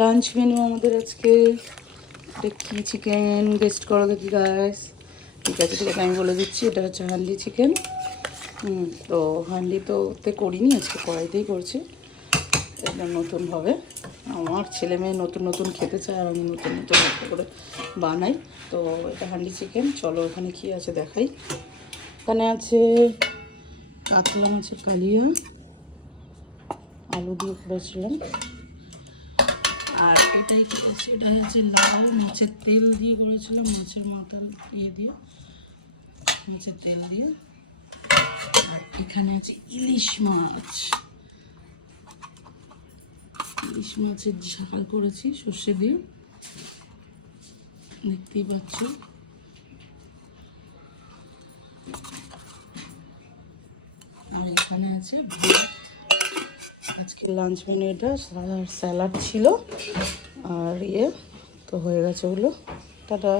Lunch menu আমাদের আজকে এটা কি চিকেন গেস্ট করো দেখি গাইস। ঠিক আছে আমি বলে দিচ্ছি, এটা হচ্ছে হান্ডি চিকেন। তো হান্ডি তোতে করিনি, আজকে কড়াইতেই করছি। এটা নতুনভাবে আমার ছেলে মেয়ে নতুন নতুন খেতে চায় আর আমি নতুন নতুন একটা করে বানাই। তো এটা হান্ডি চিকেন। চলো এখানে কী আছে দেখাই। এখানে আছে কাতলা মাছের কালিয়া, আলু দিয়ে করেছিলাম। আর এটাই কি আছে, এটা হচ্ছে লাউ মাছের তেল দিয়ে করেছিলাম, মাছের মাথা দিয়ে মাছের তেল দিয়ে। আর এখানে আছে ইলিশ মাছের ঝাল করেছি সর্ষে দিয়ে, দেখতেই পাচ্ছ। আর এখানে আছে ভাত। আজকে লাঞ্চ মেনু এটা, স্যালাড ছিল আর তো হয়ে গেছে ওগুলো। টাটা।